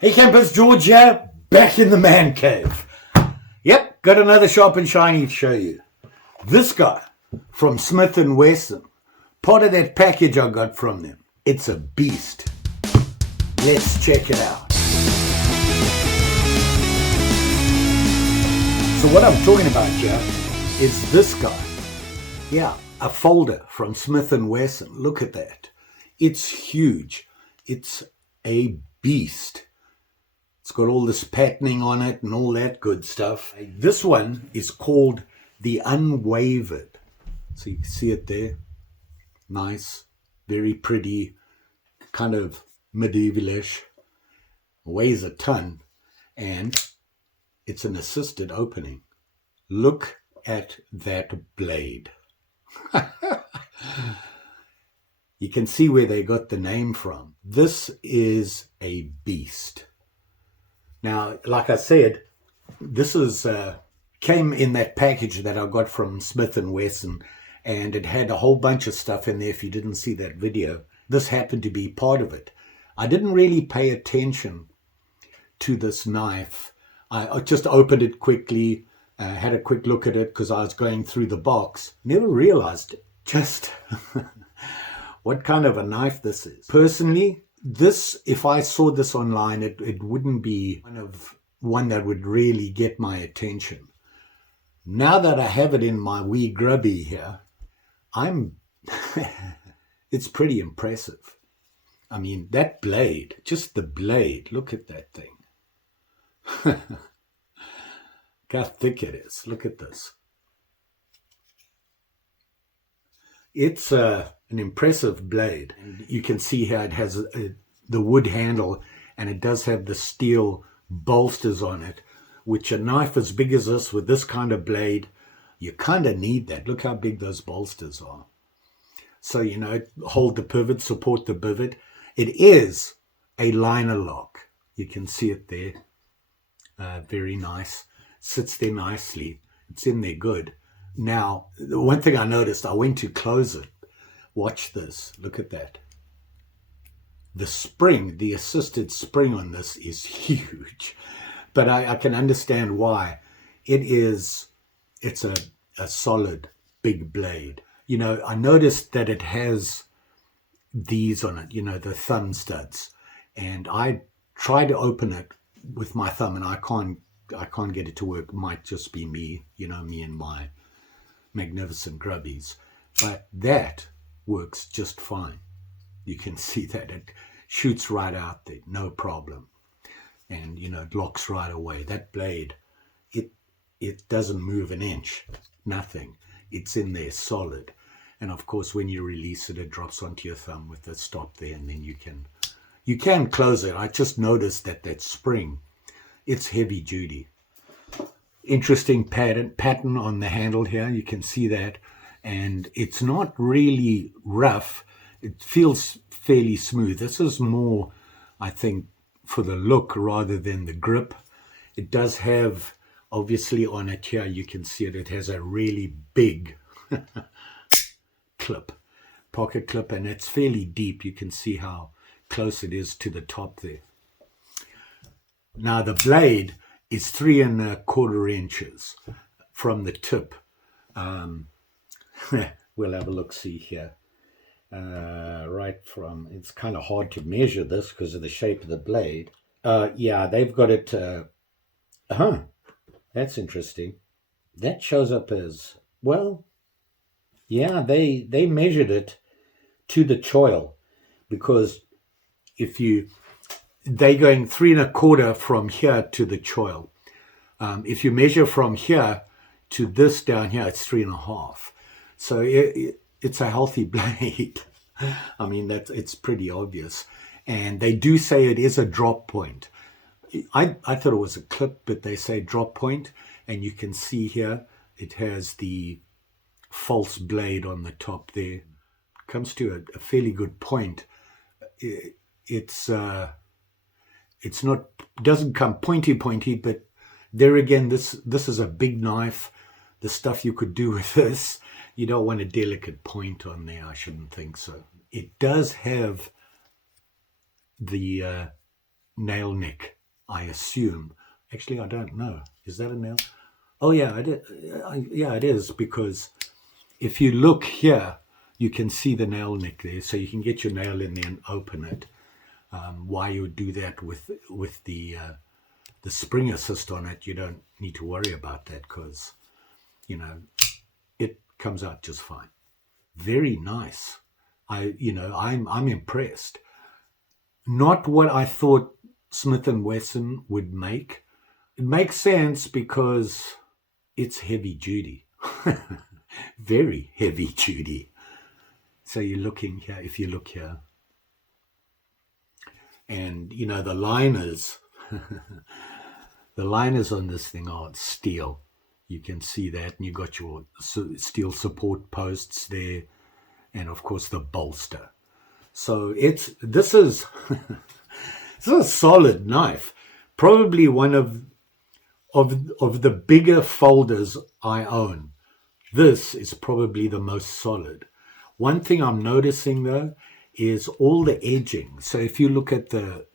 Hey campers, George here, back in the man cave. Yep, got another sharp and shiny to show you. This guy from Smith & Wesson, part of that package I got from them. It's a beast. Let's check it out. So what I'm talking about here is this guy. Yeah, a folder from Smith & Wesson. Look at that. It's huge. It's a beast. It's got all this patterning on it and all that good stuff. This one is called the Unwavered. So you can see it there. Nice, very pretty, kind of medievalish. Weighs a ton, and it's an assisted opening. Look at that blade. You can see where they got the name from. This is a beast. Now, like I said, this is came in that package that I got from Smith & Wesson, and it had a whole bunch of stuff in there. If you didn't see that video, this happened to be part of it. I didn't really pay attention to this knife. I just opened it quickly, had a quick look at it because I was going through the box. Never realized just what kind of a knife this is. Personally, this, if I saw this online, it wouldn't be one that would really get my attention. Now that I have it in my wee grubby here, it's pretty impressive. I mean, that blade, just the blade, look at that thing. Look how thick it is. Look at this. It's an impressive blade. And you can see how it has the wood handle, and it does have the steel bolsters on it, which a knife as big as this with this kind of blade, you kind of need that. Look how big those bolsters are. So, you know, hold the pivot, support the pivot. It is a liner lock. You can see it there. Very nice. Sits there nicely. It's in there good. Now, the one thing I noticed, I went to close it. Watch this. Look at that. The spring, the assisted spring on this is huge. But I can understand why. It's a solid, big blade. You know, I noticed that it has these on it, you know, the thumb studs. And I try to open it with my thumb, and I can't get it to work. It might just be me, you know, me and my magnificent grubbies. But that works just fine. You can see that it shoots right out there, no problem. And, you know, it locks right away. That blade, it doesn't move an inch, nothing. It's in there solid. And of course, when you release it, it drops onto your thumb with the stop there, and then you can close it. I just noticed that spring, it's heavy duty. Interesting pattern on the handle here. You can see that. And it's not really rough. It feels fairly smooth. This is more, I think, for the look rather than the grip. It does have, obviously on it here, you can see it. It has a really big pocket clip, and it's fairly deep. You can see how close it is to the top there. Now the blade is 3 1/4 inches from the tip. We'll have a look, see here. Right from, it's kind of hard to measure this because of the shape of the blade. Yeah, they've got it. That's interesting. That shows up as, well, yeah, they measured it to the choil, because they're going 3 1/4 from here to the choil. If you measure from here to this down here, it's 3 1/2. So it's a healthy blade. I mean, it's pretty obvious. And they do say it is a drop point. I thought it was a clip, but they say drop point. And you can see here, it has the false blade on the top there. It comes to a fairly good point. It's not, doesn't come pointy, but there again, this is a big knife. The stuff you could do with this, you don't want a delicate point on there. I shouldn't think so. It does have the nail nick, I assume. Actually, I don't know. Is that a nail? Oh yeah, yeah, it is, because if you look here, you can see the nail nick there, so you can get your nail in there and open it. Why you would do that with the spring assist on it, you don't need to worry about that, because it comes out just fine. Very nice. I'm impressed. Not what I thought Smith & Wesson would make. It makes sense because it's heavy duty. Very heavy duty. So you're looking here, if you look here, and the liners, the liners on this thing are steel. You can see that, and you got your steel support posts there, and of course the bolster. So this is a solid knife. Probably one of the bigger folders I own. This is probably the most solid. One thing I'm noticing though is all the edging. So if you look at the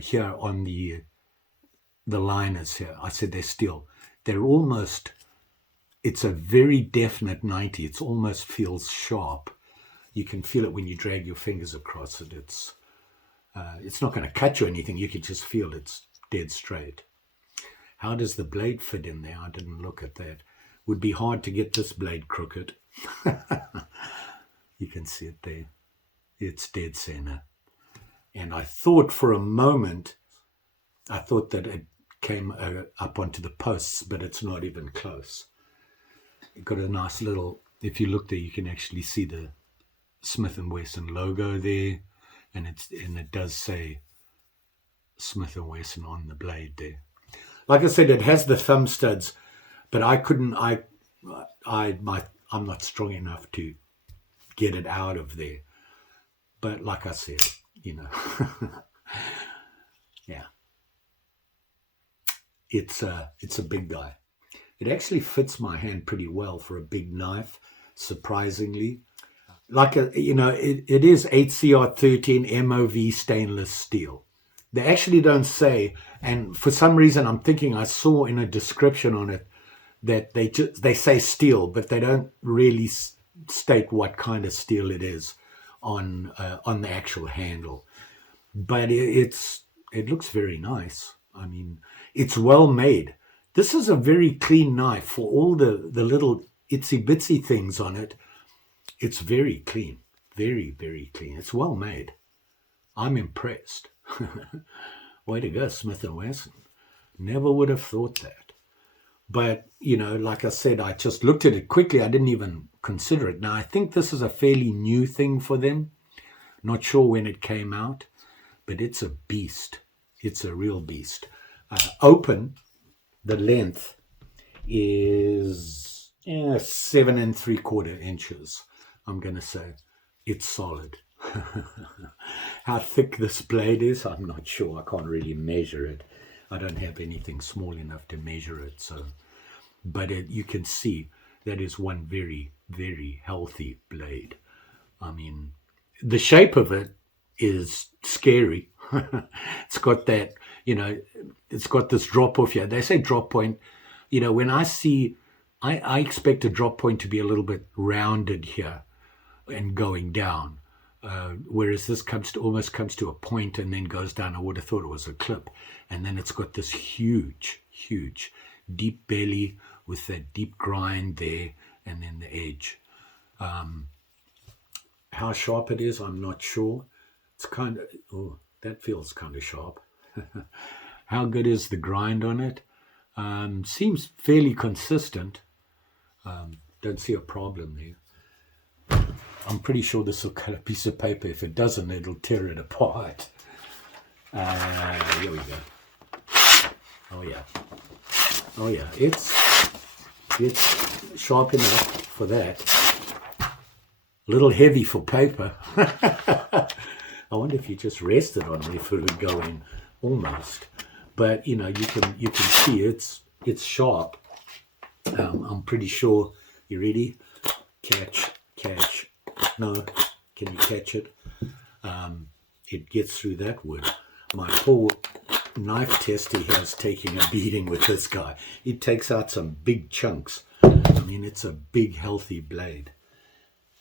here on the liners here, I said they're steel. They're almost, it's a very definite 90. It almost feels sharp. You can feel it when you drag your fingers across it. It's not going to cut you or anything. You can just feel it's dead straight. How does the blade fit in there? I didn't look at that. Would be hard to get this blade crooked. You can see it there. It's dead center. And I thought for a moment, that it came up onto the posts, but it's not even close. It got a nice little, if you look there, you can actually see the Smith & Wesson logo there, and it does say Smith & Wesson on the blade there. Like I said, it has the thumb studs, but I'm not strong enough to get it out of there. But like I said, yeah, it's a big guy. It actually fits my hand pretty well for a big knife, surprisingly. Like it is 8CR13 MOV stainless steel. They actually don't say, and for some reason I'm thinking I saw in a description on it that they say steel, but they don't really state what kind of steel it is on the actual handle. But it looks very nice. I mean, it's well made. This is a very clean knife for all the little itsy bitsy things on it. It's very clean, very, very clean. It's well made. I'm impressed. Way to go, Smith & Wesson. Never would have thought that. But, like I said, I just looked at it quickly. I didn't even consider it. Now, I think this is a fairly new thing for them. Not sure when it came out, but it's a beast. It's a real beast. Open, the length is 7 3/4 inches. I'm going to say it's solid. How thick this blade is, I'm not sure. I can't really measure it. I don't have anything small enough to measure it. But you can see that is one very, very healthy blade. I mean, the shape of it is scary. It's got that, it's got this drop off here. They say drop point. When I see, I expect a drop point to be a little bit rounded here and going down. Whereas this almost comes to a point and then goes down. I would have thought it was a clip. And then it's got this huge, huge deep belly with that deep grind there, and then the edge. How sharp it is, I'm not sure. It's kind of, that feels kind of sharp. How good is the grind on it? Seems fairly consistent. Don't see a problem there. I'm pretty sure this will cut a piece of paper. If it doesn't, it'll tear it apart. Here we go. Oh yeah, it's sharp enough for that. A little heavy for paper. I wonder if you just rested on it, if it would go in almost. But you can see it's sharp. I'm pretty sure. You ready? Catch. No, can you catch it? It gets through that wood. my poor knife tester here is taking a beating with this guy. He takes out some big chunks. I mean, it's a big, healthy blade.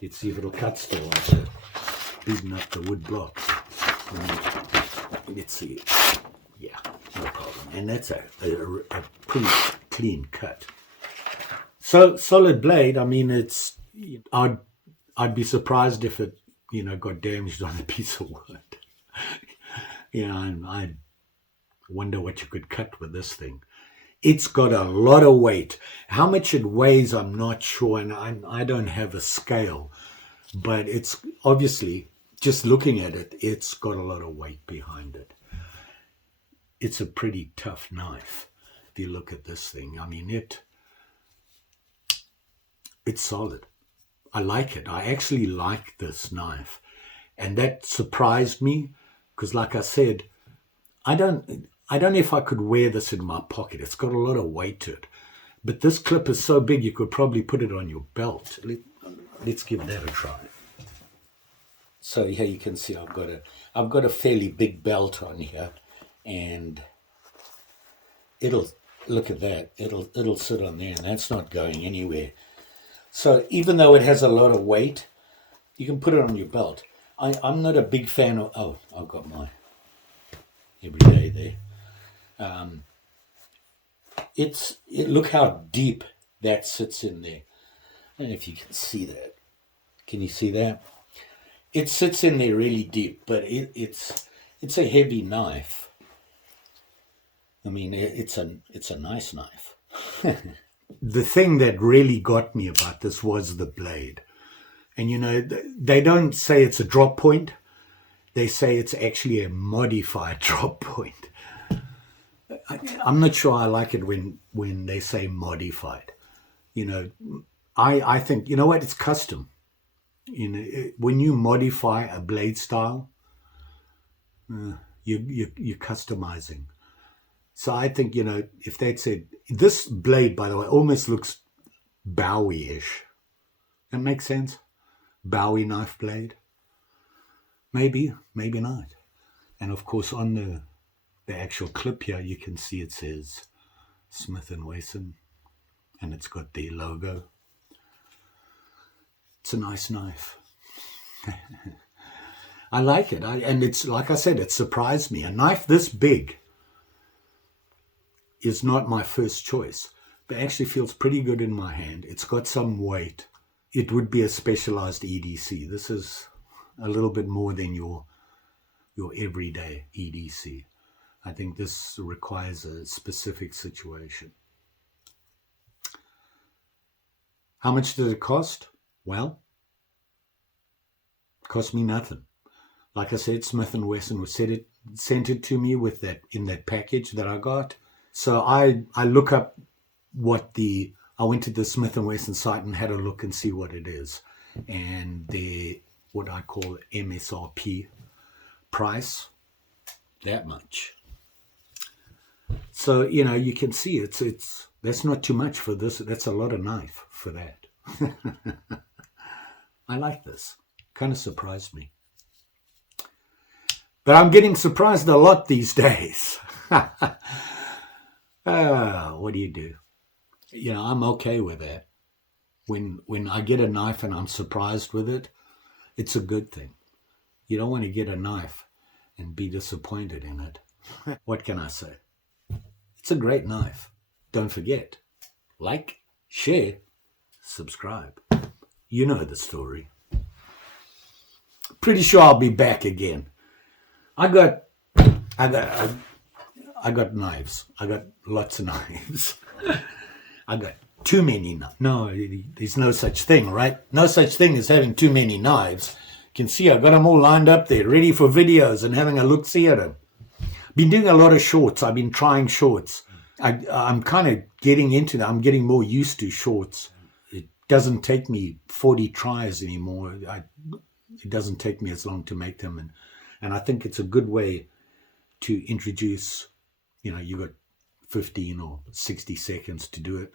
Let's see if it'll cut still after beating up the wood blocks. Let's see. Yeah, no problem. And that's a pretty clean cut. So solid blade. I mean, it's. I'd be surprised if it, got damaged on a piece of wood. And I wonder what you could cut with this thing. It's got a lot of weight. How much it weighs, I'm not sure, and I don't have a scale. But it's obviously, just looking at it, it's got a lot of weight behind it. It's a pretty tough knife. If you look at this thing, I mean, it's solid. I like it. I actually like this knife. And that surprised me because, like I said, I don't know if I could wear this in my pocket. It's got a lot of weight to it. But this clip is so big, you could probably put it on your belt. Let's give that a try. So here you can see I've got a fairly big belt on here, and look at that. It'll sit on there, and that's not going anywhere. So even though it has a lot of weight, you can put it on your belt. I'm not a big fan of. Oh, I've got my everyday there. Look how deep that sits in there. I don't know if you can see that. Can you see that? It sits in there really deep, but it's a heavy knife. I mean, it's a nice knife. The thing that really got me about this was the blade. And they don't say it's a drop point. They say it's actually a modified drop point. I'm not sure I like it when they say modified. I think, what, it's custom. When you modify a blade style, you're customizing. So I think, if they'd said, this blade, by the way, almost looks Bowie-ish. That makes sense? Bowie knife blade. Maybe not. And of course, on the actual clip here, you can see it says Smith & Wesson, and it's got the logo. It's a nice knife. I like it. And it's, like I said, it surprised me. A knife this big is not my first choice, but actually feels pretty good in my hand. It's got some weight. It would be a specialized EDC. This is a little bit more than your everyday EDC. I think this requires a specific situation. How much did it cost? Well, it cost me nothing. Like I said, Smith & Wesson sent it to me with that in that package that I got. So I look up I went to the Smith & Wesson site and had a look and see what it is. And what I call MSRP price, that much. So, you can see that's not too much for this. That's a lot of knife for that. I like this. Kind of surprised me. But I'm getting surprised a lot these days. What do you do? I'm okay with that. When I get a knife and I'm surprised with it, it's a good thing. You don't want to get a knife and be disappointed in it. What can I say? It's a great knife. Don't forget, like, share, subscribe. You know the story. Pretty sure I'll be back again. I got knives. I got lots of knives. I got too many knives. No, there's no such thing, right? No such thing as having too many knives. You can see I got them all lined up there, ready for videos and having a look-see at them. Been doing a lot of shorts. I've been trying shorts. I'm kind of getting into that. I'm getting more used to shorts. It doesn't take me 40 tries anymore. It doesn't take me as long to make them. And I think it's a good way to introduce, you got 15 or 60 seconds to do it.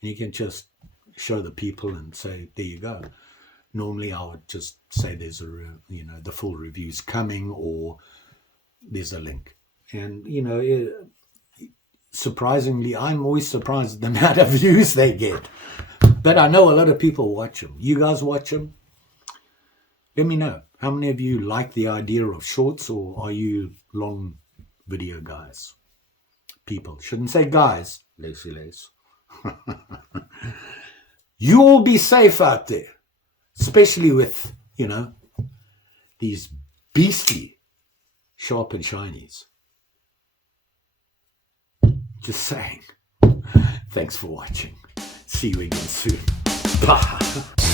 And you can just show the people and say, there you go. Normally I would just say there's the full review's coming, or there's a link. And, surprisingly, I'm always surprised at the amount of views they get. But I know a lot of people watch them. You guys watch them? Let me know. How many of you like the idea of shorts, or are you long video guys? People. Shouldn't say guys. Lacy lace. You all be safe out there. Especially with, these beastly sharp and shinies. Just saying. Thanks for watching. See you again soon. Bye.